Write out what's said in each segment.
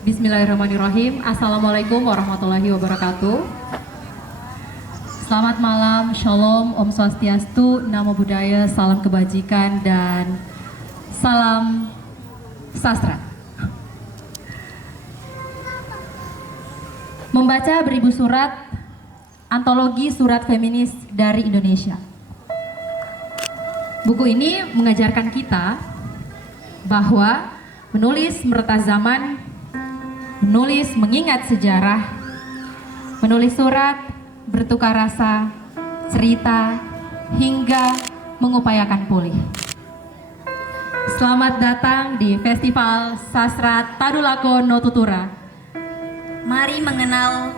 Bismillahirrahmanirrahim. Assalamualaikum warahmatullahi wabarakatuh. Selamat malam, Shalom, Om Swastiastu, Namo Buddhaya, salam kebajikan, dan salam sastra. Membaca beribu surat, antologi surat feminis dari Indonesia. Buku ini mengajarkan kita bahwa menulis meretas zaman, menulis mengingat sejarah, menulis surat, bertukar rasa, cerita, hingga mengupayakan pulih. Selamat datang di Festival Sastra Tadulako No Tutura. Mari mengenal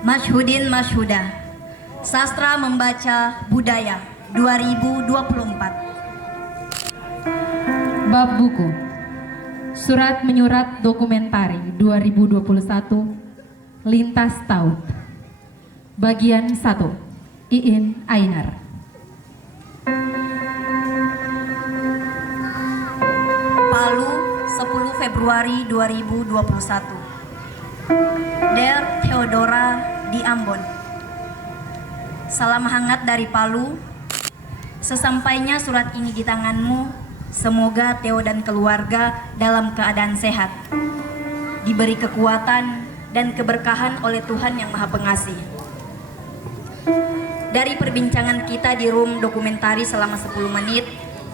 Masyhudin Masyhuda, Sastra Membaca Budaya 2024. Bab buku Surat Menyurat Dokumentari 2021 Lintas Taut. Bagian 1. Iin Ainar. Palu, 10 Februari 2021. Der Theodora di Ambon. Salam hangat dari Palu. Sesampainya surat ini di tanganmu, semoga Theo dan keluarga dalam keadaan sehat, diberi kekuatan dan keberkahan oleh Tuhan Yang Maha Pengasih. Dari perbincangan kita di room dokumentari selama 10 menit,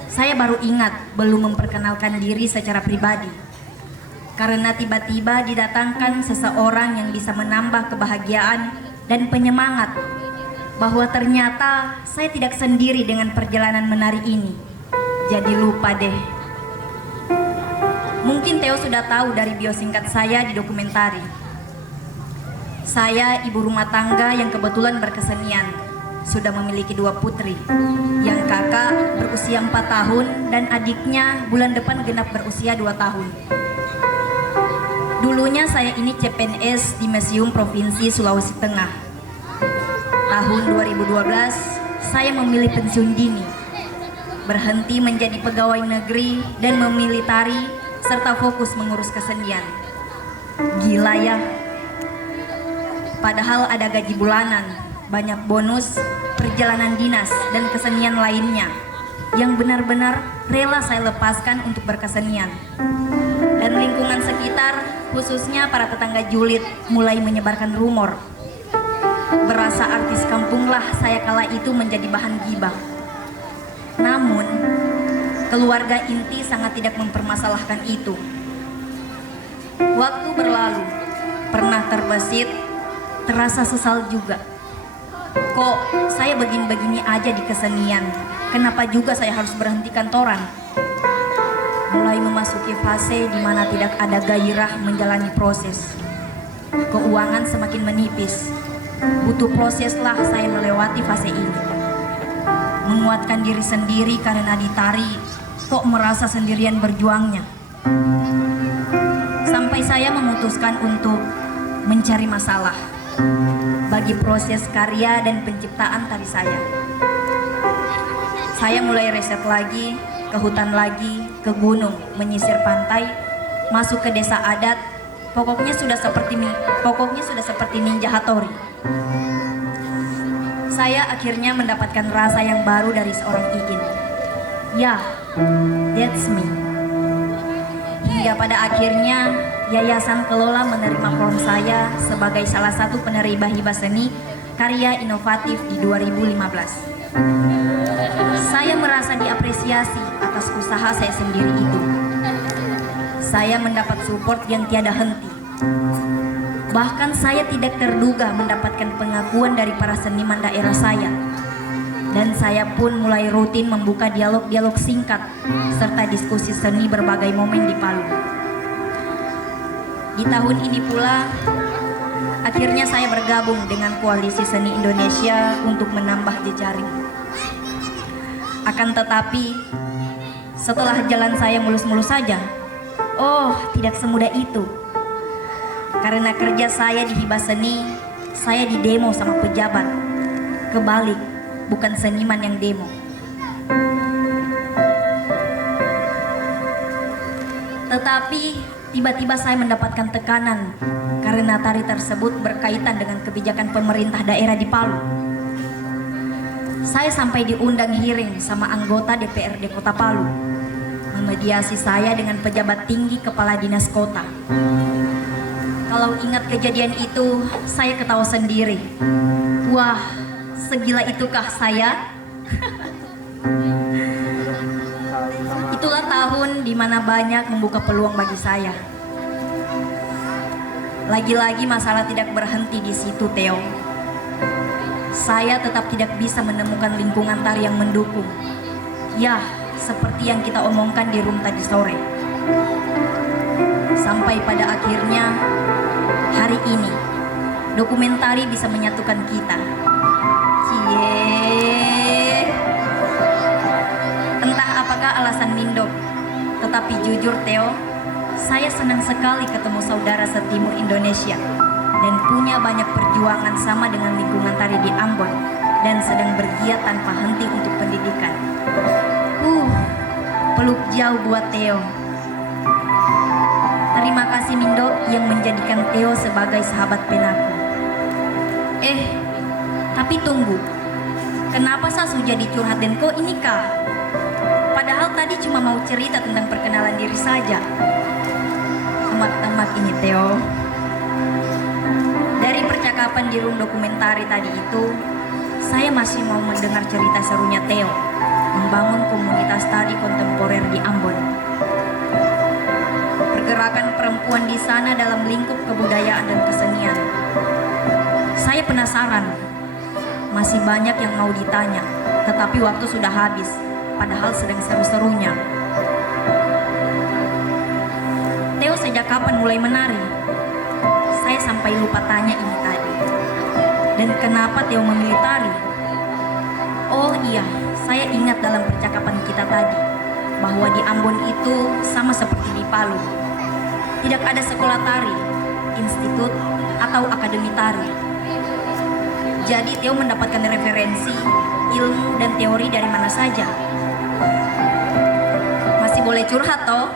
saya baru ingat belum memperkenalkan diri secara pribadi. Karena tiba-tiba didatangkan seseorang yang bisa menambah kebahagiaan dan penyemangat bahwa ternyata saya tidak sendiri dengan perjalanan menari ini. Jadi lupa deh. Mungkin Theo sudah tahu dari bio singkat saya di dokumentari. Saya ibu rumah tangga yang kebetulan berkesenian. Sudah memiliki 2 putri. Yang kakak berusia 4 tahun dan adiknya bulan depan genap berusia 2 tahun. Dulunya saya ini CPNS di Museum Provinsi Sulawesi Tengah. Tahun 2012 saya memilih pensiun dini, berhenti menjadi pegawai negeri dan memilih tari serta fokus mengurus kesenian. Gila ya. Padahal ada gaji bulanan, banyak bonus, perjalanan dinas dan kesenian lainnya yang benar-benar rela saya lepaskan untuk berkesenian. Dan lingkungan sekitar, khususnya para tetangga julid, mulai menyebarkan rumor. Berasa artis kampunglah saya kala itu menjadi bahan gibah. Namun, keluarga inti sangat tidak mempermasalahkan itu. Waktu berlalu, pernah terbesit, terasa sesal juga. Kok saya begini-begini aja di kesenian? Kenapa juga saya harus berhenti kantoran? Mulai memasuki fase di mana tidak ada gairah menjalani proses. Keuangan semakin menipis. Butuh proseslah saya melewati fase ini. Menguatkan diri sendiri karena ditari, kok merasa sendirian berjuangnya. Sampai saya memutuskan untuk mencari masalah bagi proses karya dan penciptaan tari saya. Saya mulai riset lagi, ke hutan lagi, ke gunung, menyisir pantai, masuk ke desa adat. Pokoknya sudah seperti ninja Hattori. Saya akhirnya mendapatkan rasa yang baru dari seorang Iin. Ya, that's me. Hingga pada akhirnya Yayasan Kelola menerima form saya sebagai salah satu penerima hibah seni karya inovatif di 2015. Saya merasa diapresiasi atas usaha saya sendiri itu. Saya mendapat support yang tiada henti. Bahkan saya tidak terduga mendapatkan pengakuan dari para seniman daerah saya. Dan saya pun mulai rutin membuka dialog-dialog singkat serta diskusi seni berbagai momen di Palu. Di tahun ini pula, akhirnya saya bergabung dengan Koalisi Seni Indonesia untuk menambah jejaring. Akan tetapi, setelah jalan saya mulus-mulus saja, oh, tidak semudah itu. Karena kerja saya di hibah seni, saya didemo sama pejabat. Kebalik, bukan seniman yang demo. Tetapi tiba-tiba saya mendapatkan tekanan karena tari tersebut berkaitan dengan kebijakan pemerintah daerah di Palu. Saya sampai diundang hearing sama anggota DPRD Kota Palu, memediasi saya dengan pejabat tinggi kepala dinas kota. Kalau ingat kejadian itu, saya ketawa sendiri. Wah, segila itukah saya? Itulah tahun di mana banyak membuka peluang bagi saya. Lagi-lagi masalah tidak berhenti di situ, Theo. Saya tetap tidak bisa menemukan lingkungan tari yang mendukung. Ya, seperti yang kita omongkan di room tadi sore. Sampai pada akhirnya, hari ini, dokumentari bisa menyatukan kita. Cie. Entah apakah alasan Mindo, tetapi jujur Theo, saya senang sekali ketemu saudara setimur Indonesia dan punya banyak perjuangan sama dengan lingkungan tari di Ambon dan sedang bergiat tanpa henti untuk pendidikan. Peluk jauh buat Theo. Terima kasih Mindo yang menjadikan Theo sebagai sahabat penaku. Tapi tunggu, kenapa saya jadi curhat dan kok ini kah? Padahal tadi cuma mau cerita tentang perkenalan diri saja. Tamat ini Theo. Dari percakapan di room dokumentari tadi itu, saya masih mau mendengar cerita serunya Theo membangun komunitas tari kontemporer di Ambon. Pergerakan perempuan di sana dalam lingkup kebudayaan dan kesenian. Saya penasaran, masih banyak yang mau ditanya, tetapi waktu sudah habis, padahal sedang seru-serunya. Theo sejak kapan mulai menari? Saya sampai lupa tanya ini tadi. Dan kenapa Theo memilih tari? Oh iya, saya ingat dalam percakapan kita tadi, bahwa di Ambon itu sama seperti di Palu. Tidak ada sekolah tari, institut, atau akademi tari. Jadi Theo mendapatkan referensi, ilmu, dan teori dari mana saja. Masih boleh curhat toh?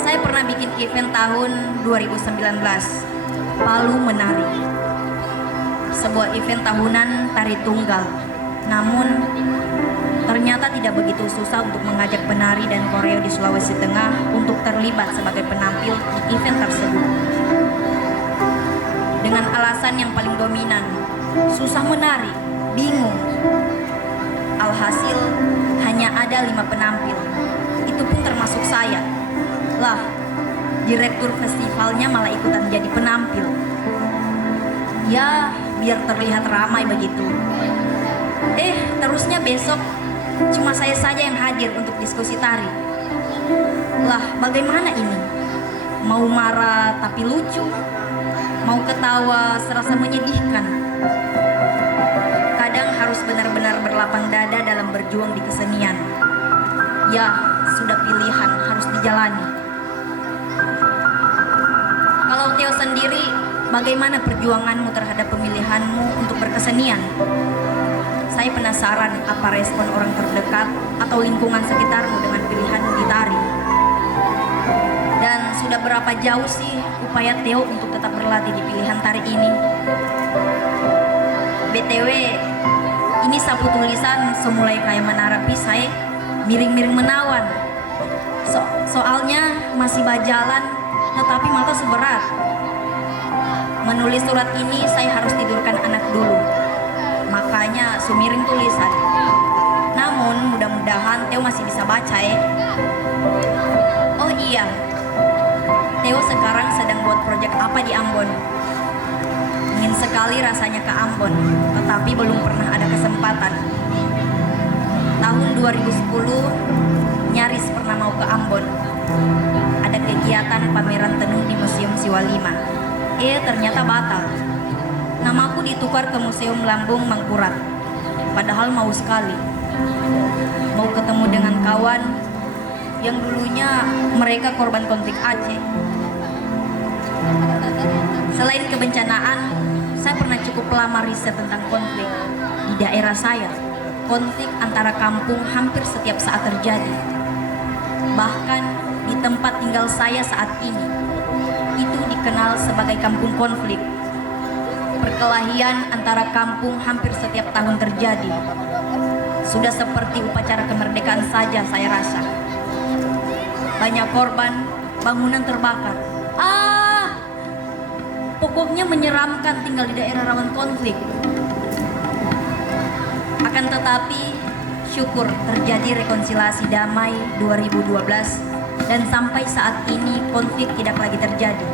Saya pernah bikin event tahun 2019, Palu Menari. Sebuah event tahunan tari tunggal. Namun ternyata tidak begitu susah untuk mengajak penari dan koreo di Sulawesi Tengah untuk terlibat sebagai penampil di event tersebut. Dengan alasan yang paling dominan, susah menari, bingung. Alhasil hanya ada 5 penampil, itu pun termasuk saya. Lah, direktur festivalnya malah ikutan jadi penampil. Ya, biar terlihat ramai begitu. Terusnya besok cuma saya saja yang hadir untuk diskusi tari. Lah, bagaimana ini? Mau marah tapi lucu, mau ketawa serasa menyedihkan. Kadang harus benar-benar berlapang dada dalam berjuang di kesenian. Ya, sudah pilihan harus dijalani. Kalau Theo sendiri, bagaimana perjuanganmu terhadap pemilihanmu untuk berkesenian? Saya penasaran apa respon orang terdekat atau lingkungan sekitarmu dengan pilihanmu di tari. Dan sudah berapa jauh sih upaya Theo untuk tetap berlatih di pilihan tari ini? BTW, ini sapu tulisan semulai kayak menara pisai, miring-miring menawan. Soalnya masih bajalan, tetapi mata seberat. Menulis surat ini saya harus tidurkan anak dulu. Makanya sumiring tulisan. Namun mudah-mudahan Theo masih bisa baca ya. Oh iya, Theo sekarang sedang buat proyek apa di Ambon. Ingin sekali rasanya ke Ambon, tetapi belum pernah ada kesempatan. Tahun 2010 nyaris pernah mau ke Ambon. Ada kegiatan pameran tenun di Museum Siwalima. Ternyata batal. Namaku ditukar ke Museum Lambung Mangkurat. Padahal mau sekali. Mau ketemu dengan kawan yang dulunya mereka korban konflik Aceh. Selain kebencanaan, saya pernah cukup lama riset tentang konflik di daerah saya. Konflik antara kampung hampir setiap saat terjadi. Bahkan di tempat tinggal saya saat ini. Itu dikenal sebagai kampung konflik. Perkelahian antara kampung hampir setiap tahun terjadi. Sudah seperti upacara kemerdekaan saja saya rasa. Banyak korban, bangunan terbakar. Pokoknya menyeramkan tinggal di daerah rawan konflik. Akan tetapi, syukur terjadi rekonsiliasi damai 2012 dan sampai saat ini konflik tidak lagi terjadi.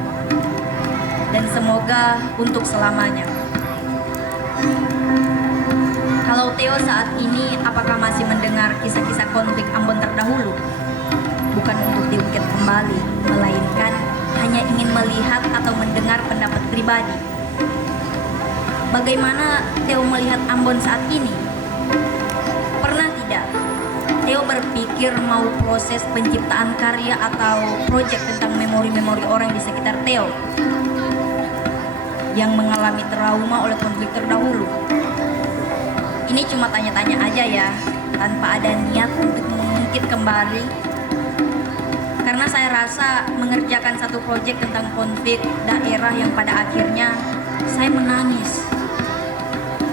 Dan semoga untuk selamanya. Kalau Theo saat ini apakah masih mendengar kisah-kisah konflik Ambon terdahulu? Bukan untuk diungkit kembali, melainkan hanya ingin melihat atau mendengar pendapat pribadi. Bagaimana Theo melihat Ambon saat ini? Pernah tidak Theo berpikir mau proses penciptaan karya atau proyek tentang memori-memori orang di sekitar Theo yang mengalami trauma oleh konflik terdahulu? Ini cuma tanya-tanya aja ya, tanpa ada niat untuk mengungkit kembali. Karena saya rasa mengerjakan satu proyek tentang konflik daerah yang pada akhirnya saya menangis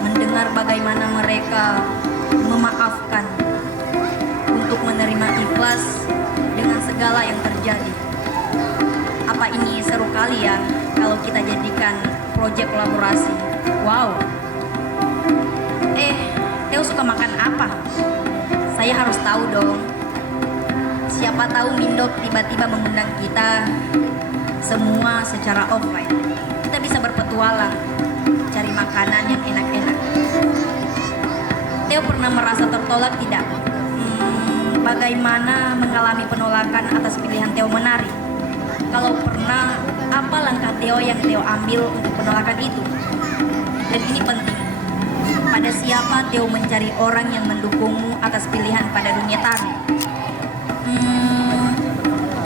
mendengar bagaimana mereka memaafkan untuk menerima ikhlas dengan segala yang terjadi. Apa ini seru kali ya kalau kita jadikan proyek kolaborasi? Wow. Theo suka makan apa? Saya harus tahu dong. Siapa tahu Mindok tiba-tiba mengundang kita semua secara offline. Kita bisa berpetualang, cari makanan yang enak-enak. Theo pernah merasa tertolak tidak? Bagaimana mengalami penolakan atas pilihan Theo menari? Kalau pernah, apa langkah Theo yang Theo ambil untuk penolakan itu? Dan ini penting. Pada siapa Theo mencari orang yang mendukungmu atas pilihan pada dunia tari?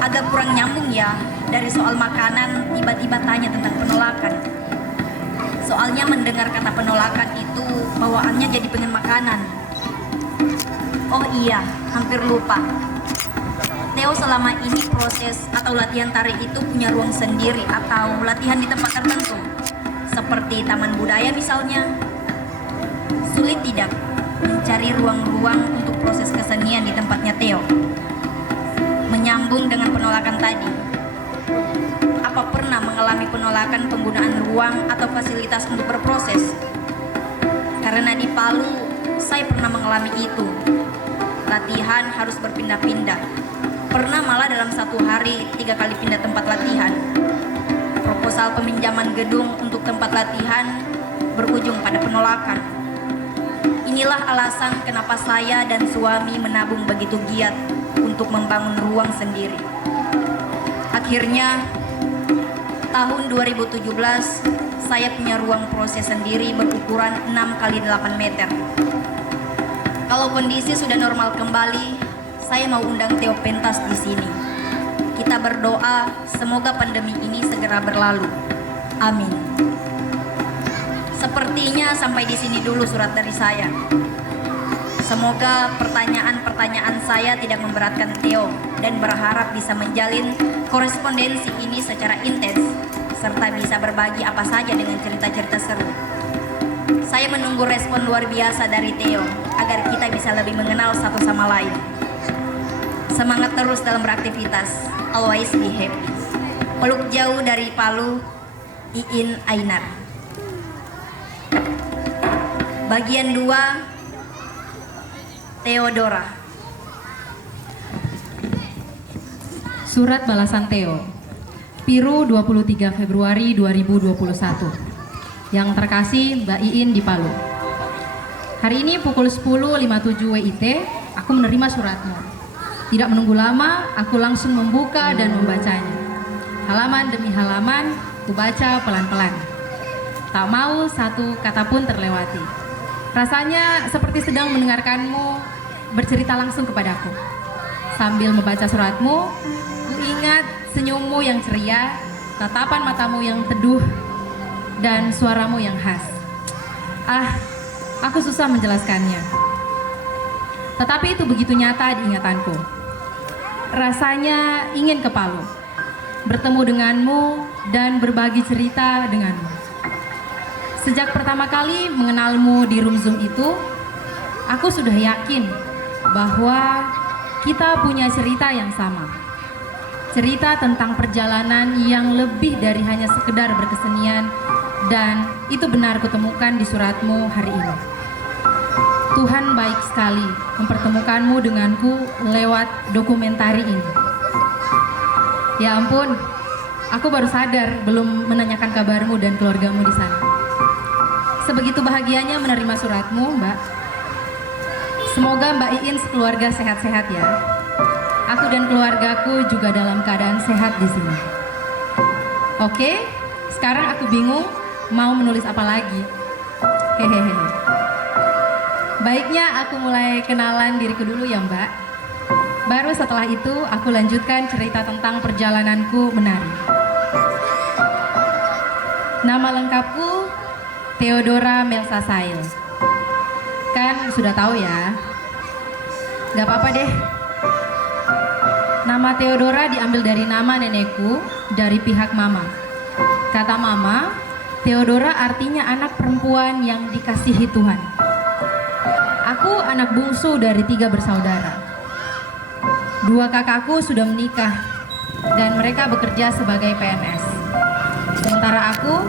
Agak kurang nyambung ya, dari soal makanan tiba-tiba tanya tentang penolakan. Soalnya mendengar kata penolakan itu bawaannya jadi pengen makanan. Oh iya, hampir lupa. Theo selama ini proses atau latihan tari itu punya ruang sendiri atau latihan di tempat tertentu, seperti taman budaya misalnya. Sulit tidak mencari ruang-ruang untuk proses kesenian di tempatnya Theo? Menyambung dengan penolakan tadi, apa pernah mengalami penolakan penggunaan ruang atau fasilitas untuk berproses? Karena di Palu, saya pernah mengalami itu. Latihan harus berpindah-pindah. Pernah malah dalam satu hari 3 kali pindah tempat latihan. Proposal peminjaman gedung untuk tempat latihan berujung pada penolakan. Inilah alasan kenapa saya dan suami menabung begitu giat untuk membangun ruang sendiri. Akhirnya, tahun 2017, saya punya ruang proses sendiri berukuran 6 kali 8 meter. Kalau kondisi sudah normal kembali, saya mau undang Theo pentas di sini. Kita berdoa semoga pandemi ini segera berlalu. Amin. Sepertinya sampai di sini dulu surat dari saya. Semoga pertanyaan-pertanyaan saya tidak memberatkan Theo dan berharap bisa menjalin korespondensi ini secara intens serta bisa berbagi apa saja dengan cerita-cerita seru. Saya menunggu respon luar biasa dari Theo agar kita bisa lebih mengenal satu sama lain. Semangat terus dalam beraktivitas. Always be happy. Peluk jauh dari Palu, Iin Ainar. Bagian 2, Theodora. Surat balasan Theo. Piru 23 Februari 2021. Yang terkasih Mbak Iin di Palu. Hari ini pukul 10.57 WIT, aku menerima suratmu. Tidak menunggu lama, aku langsung membuka dan membacanya. Halaman demi halaman, ku baca pelan-pelan. Tak mau satu kata pun terlewati. Rasanya seperti sedang mendengarkanmu bercerita langsung kepadaku. Sambil membaca suratmu, ku ingat senyummu yang ceria, tatapan matamu yang teduh, dan suaramu yang khas. Aku susah menjelaskannya. Tetapi itu begitu nyata di ingatanku. rasanya ingin ke Palu, bertemu denganmu dan berbagi cerita denganmu. Sejak pertama kali mengenalmu di room Zoom itu, aku sudah yakin bahwa kita punya cerita yang sama. Cerita tentang perjalanan yang lebih dari hanya sekedar berkesenian, dan itu benar kutemukan di suratmu hari ini. Tuhan baik sekali mempertemukanmu denganku lewat dokumentari ini. Ya ampun, aku baru sadar belum menanyakan kabarmu dan keluargamu di sana. Sebegitu bahagianya menerima suratmu, Mbak. Semoga Mbak Iin sekeluarga sehat-sehat ya. Aku dan keluargaku juga dalam keadaan sehat di sini. Oke, sekarang aku bingung mau menulis apa lagi. Hehehe. Baiknya aku mulai kenalan diriku dulu ya Mbak. Baru setelah itu aku lanjutkan cerita tentang perjalananku menari. Nama lengkapku Theodora Melsa Sail. Kan sudah tahu ya. Gak apa-apa deh. Nama Theodora diambil dari nama nenekku dari pihak mama. Kata mama, Theodora artinya anak perempuan yang dikasihi Tuhan. Aku anak bungsu dari 3 bersaudara. 2 kakakku sudah menikah dan mereka bekerja sebagai PNS. Sementara aku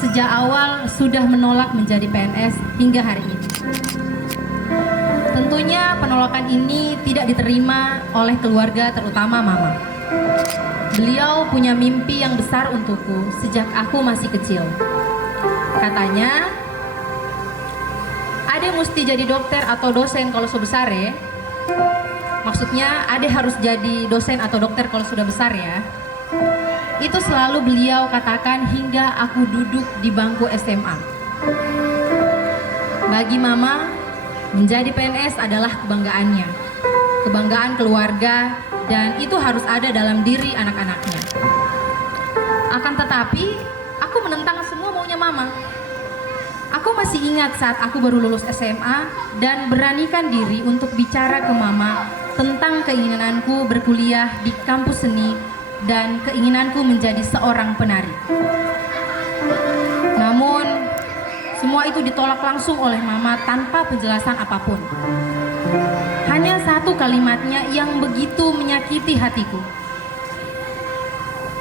sejak awal sudah menolak menjadi PNS hingga hari ini. Tentunya penolakan ini tidak diterima oleh keluarga, terutama mama. Beliau punya mimpi yang besar untukku sejak aku masih kecil. Katanya, Ade mesti jadi dokter atau dosen kalau sudah besar ya. Maksudnya Ade harus jadi dosen atau dokter kalau sudah besar ya. Itu selalu beliau katakan hingga aku duduk di bangku SMA. Bagi mama, menjadi PNS adalah kebanggaannya, kebanggaan keluarga, dan itu harus ada dalam diri anak-anaknya. Akan tetapi, aku menentang semua maunya mama. Aku masih ingat saat aku baru lulus SMA dan beranikan diri untuk bicara ke mama tentang keinginanku berkuliah di kampus seni dan keinginanku menjadi seorang penari. Namun, semua itu ditolak langsung oleh mama tanpa penjelasan apapun. Hanya satu kalimatnya yang begitu menyakiti hatiku.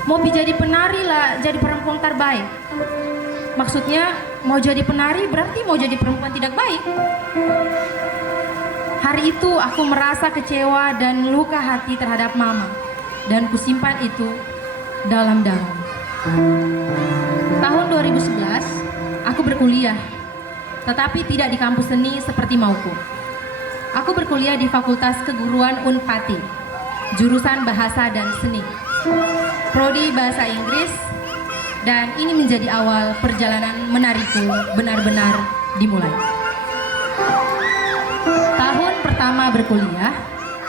Mau jadi penari lah, jadi perempuan terbaik. Maksudnya, mau jadi penari berarti mau jadi perempuan tidak baik. Hari itu aku merasa kecewa dan luka hati terhadap mama. Dan kusimpan itu dalam-dalam. Tahun 2011, aku berkuliah, tetapi tidak di kampus seni seperti mauku. Aku berkuliah di Fakultas Keguruan Unpati, jurusan Bahasa dan Seni, prodi Bahasa Inggris, dan ini menjadi awal perjalanan menariku benar-benar dimulai. Tahun pertama berkuliah,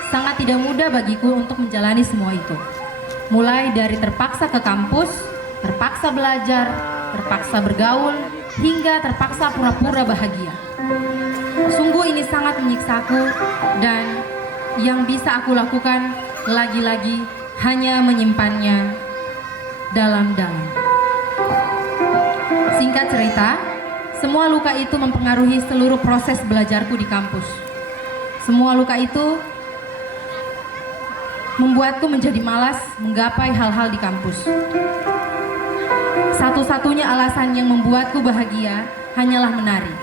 sangat tidak mudah bagiku untuk menjalani semua itu. Mulai dari terpaksa ke kampus, terpaksa belajar, terpaksa bergaul, hingga terpaksa pura-pura bahagia. Sungguh ini sangat menyiksaku dan yang bisa aku lakukan lagi-lagi hanya menyimpannya dalam-dalam. Singkat cerita, semua luka itu mempengaruhi seluruh proses belajarku di kampus. Semua luka itu membuatku menjadi malas menggapai hal-hal di kampus. Satu-satunya alasan yang membuatku bahagia hanyalah menari.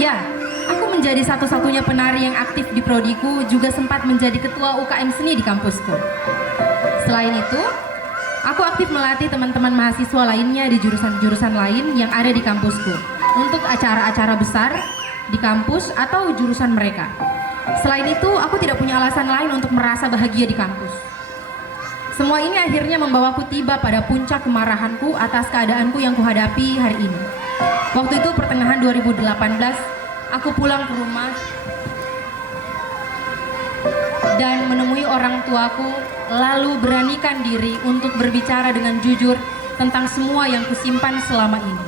Ya, aku menjadi satu-satunya penari yang aktif di prodiku, juga sempat menjadi ketua UKM seni di kampusku. Selain itu, aku aktif melatih teman-teman mahasiswa lainnya di jurusan-jurusan lain yang ada di kampusku untuk acara-acara besar di kampus atau jurusan mereka. Selain itu, aku tidak punya alasan lain untuk merasa bahagia di kampus. Semua ini akhirnya membawaku tiba pada puncak kemarahanku atas keadaanku yang kuhadapi hari ini. Waktu itu pertengahan 2018, aku pulang ke rumah dan menemui orang tuaku, lalu beranikan diri untuk berbicara dengan jujur tentang semua yang kusimpan selama ini.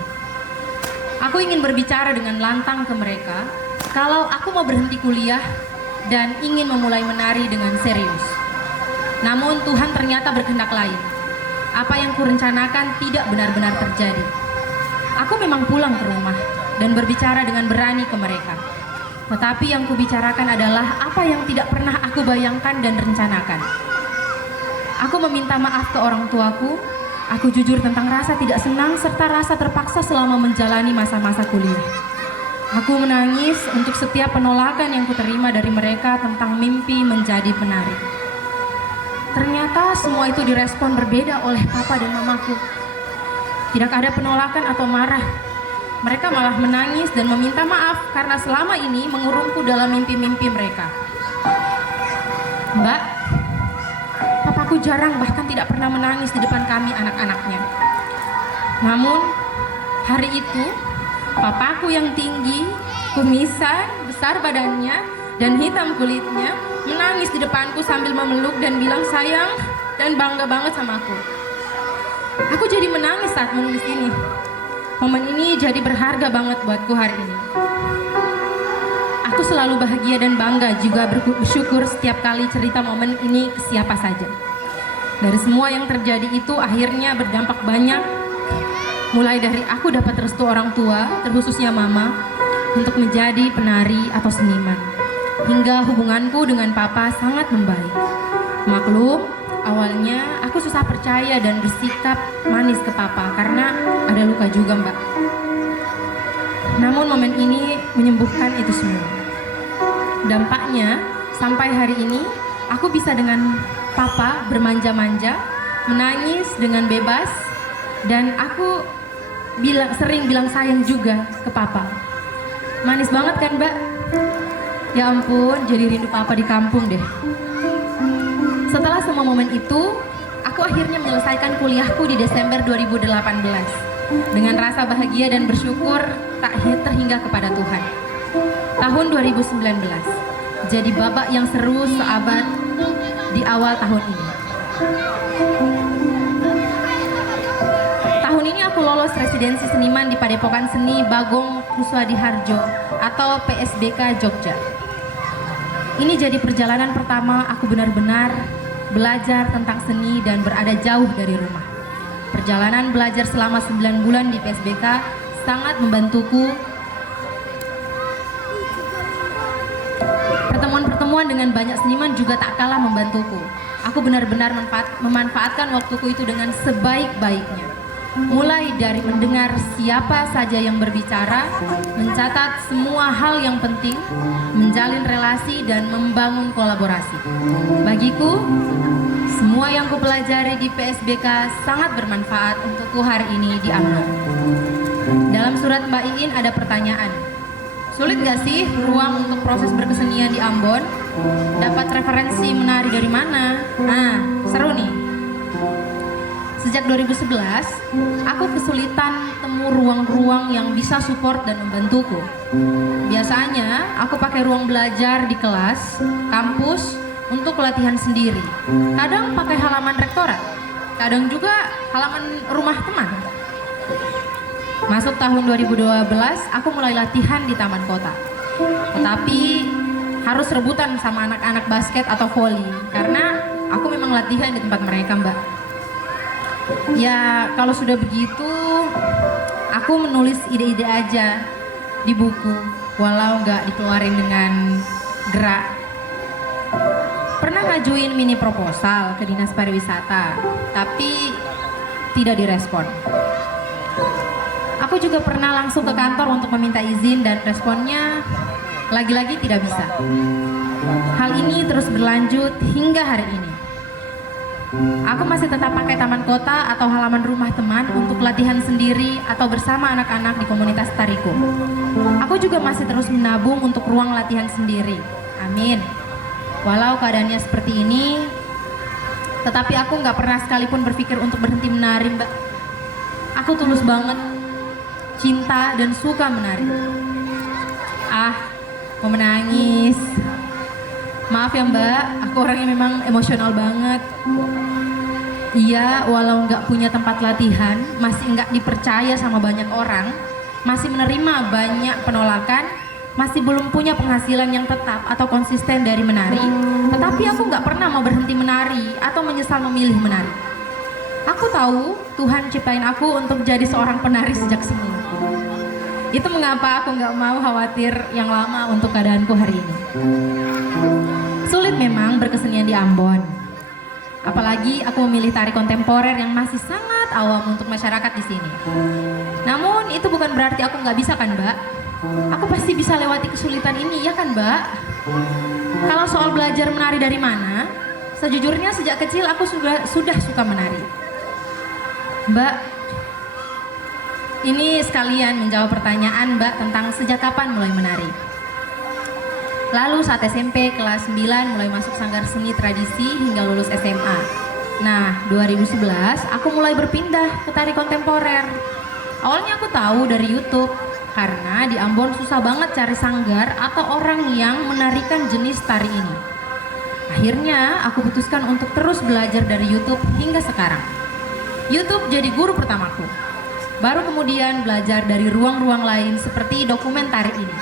Aku ingin berbicara dengan lantang ke mereka kalau aku mau berhenti kuliah dan ingin memulai menari dengan serius. Namun Tuhan ternyata berkehendak lain. Apa yang kurencanakan tidak benar-benar terjadi. Aku memang pulang ke rumah dan berbicara dengan berani ke mereka. Tetapi yang kubicarakan adalah apa yang tidak pernah aku bayangkan dan rencanakan. Aku meminta maaf ke orang tuaku. Aku jujur tentang rasa tidak senang serta rasa terpaksa selama menjalani masa-masa kuliah. Aku menangis untuk setiap penolakan yang kuterima dari mereka tentang mimpi menjadi penari. Ternyata semua itu direspon berbeda oleh papa dan mamaku. Tidak ada penolakan atau marah. Mereka malah menangis dan meminta maaf karena selama ini mengurungku dalam mimpi-mimpi mereka. Mbak, papaku jarang bahkan tidak pernah menangis di depan kami anak-anaknya. Namun, hari itu, papaku yang tinggi, kumisan, besar badannya, dan hitam kulitnya menangis di depanku sambil memeluk dan bilang sayang dan bangga banget sama aku. Aku jadi menangis saat menulis ini. Momen ini jadi berharga banget buatku hari ini. Aku selalu bahagia dan bangga juga bersyukur setiap kali cerita momen ini ke siapa saja. Dari semua yang terjadi itu akhirnya berdampak banyak. Mulai dari aku dapat restu orang tua, terkhususnya mama, untuk menjadi penari atau seniman. Hingga hubunganku dengan papa sangat membaik. Maklum, awalnya aku susah percaya dan bersikap manis ke papa karena ada luka juga, Mbak. Namun momen ini menyembuhkan itu semua. Dampaknya sampai hari ini aku bisa dengan papa bermanja-manja, menangis dengan bebas, dan aku sering bilang sayang juga ke papa. Manis banget kan, Mbak? Ya ampun, jadi rindu papa di kampung deh. Setelah semua momen itu, aku akhirnya menyelesaikan kuliahku di Desember 2018 dengan rasa bahagia dan bersyukur tak terhingga kepada Tuhan. Tahun 2019 jadi babak yang seru seabad di awal tahun ini. Tahun ini aku lolos residensi seniman di Padepokan Seni Bagong Kuswadiharjo atau PSBK Jogja. Ini jadi perjalanan pertama aku benar-benar belajar tentang seni dan berada jauh dari rumah. Perjalanan belajar selama 9 bulan di PSBK sangat membantuku. Pertemuan-pertemuan dengan banyak seniman juga tak kalah membantuku. Aku benar-benar memanfaatkan waktuku itu dengan sebaik-baiknya. Mulai dari mendengar siapa saja yang berbicara, mencatat semua hal yang penting, menjalin relasi dan membangun kolaborasi. Bagiku, semua yang kupelajari di PSBK sangat bermanfaat untukku hari ini di Ambon. Dalam surat Mbak Iin ada pertanyaan. Sulit gak sih ruang untuk proses berkesenian di Ambon? Dapat referensi menari dari mana? Nah, seru nih. Sejak 2011, aku kesulitan temu ruang-ruang yang bisa support dan membantuku. Biasanya, aku pakai ruang belajar di kelas, kampus, untuk latihan sendiri. Kadang pakai halaman rektorat, kadang juga halaman rumah teman. Masuk tahun 2012, aku mulai latihan di taman kota. Tetapi, harus rebutan sama anak-anak basket atau voli, karena aku memang latihan di tempat mereka, Mbak. Ya, kalau sudah begitu, aku menulis ide-ide aja di buku, walau nggak dikeluarin dengan gerak. Pernah ngajuin mini proposal ke Dinas Pariwisata, tapi tidak direspon. Aku juga pernah langsung ke kantor untuk meminta izin dan responnya lagi-lagi tidak bisa. Hal ini terus berlanjut hingga hari ini. Aku masih tetap pakai taman kota atau halaman rumah teman untuk latihan sendiri atau bersama anak-anak di komunitas tariku. Aku juga masih terus menabung untuk ruang latihan sendiri. Amin. Walau keadaannya seperti ini, tetapi aku nggak pernah sekalipun berpikir untuk berhenti menari, Mbak. Aku tulus banget, cinta dan suka menari. Mau menangis. Maaf ya Mbak, aku orangnya memang emosional banget. Iya, walau nggak punya tempat latihan, masih nggak dipercaya sama banyak orang, masih menerima banyak penolakan, masih belum punya penghasilan yang tetap atau konsisten dari menari, tetapi aku nggak pernah mau berhenti menari atau menyesal memilih menari. Aku tahu Tuhan ciptain aku untuk jadi seorang penari sejak semula. Itu mengapa aku nggak mau khawatir yang lama untuk keadaanku hari ini. Sulit memang berkesenian di Ambon. Apalagi aku memilih tari kontemporer yang masih sangat awam untuk masyarakat di sini. Namun itu bukan berarti aku nggak bisa kan, Mbak? Aku pasti bisa lewati kesulitan ini, ya kan, Mbak? Kalau soal belajar menari dari mana, sejujurnya sejak kecil aku sudah suka menari. Mbak, ini sekalian menjawab pertanyaan Mbak tentang sejak kapan mulai menari. Lalu saat SMP kelas 9 mulai masuk sanggar seni tradisi hingga lulus SMA. Nah, 2011 aku mulai berpindah ke tari kontemporer. Awalnya aku tahu dari YouTube, karena di Ambon susah banget cari sanggar atau orang yang menarikan jenis tari ini. Akhirnya aku putuskan untuk terus belajar dari YouTube hingga sekarang. YouTube jadi guru pertamaku. Baru kemudian belajar dari ruang-ruang lain seperti dokumen tari ini.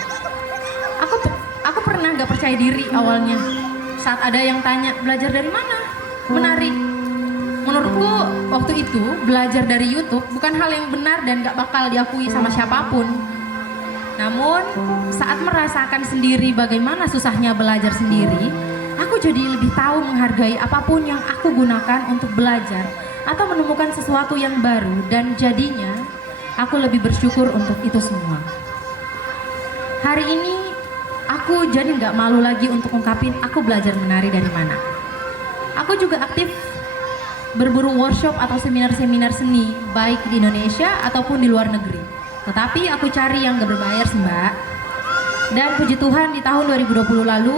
Aku pernah gak percaya diri awalnya saat ada yang tanya, belajar dari mana? Menari. Menurutku waktu itu belajar dari YouTube bukan hal yang benar dan gak bakal diakui sama siapapun. Namun saat merasakan sendiri bagaimana susahnya belajar sendiri, aku jadi lebih tahu menghargai apapun yang aku gunakan untuk belajar atau menemukan sesuatu yang baru, dan jadinya aku lebih bersyukur untuk itu semua. Hari ini aku jadi nggak malu lagi untuk ungkapin aku belajar menari dari mana. Aku juga aktif berburu workshop atau seminar-seminar seni, baik di Indonesia ataupun di luar negeri. Tetapi aku cari yang gak berbayar sih, Mbak. Dan puji Tuhan di tahun 2020 lalu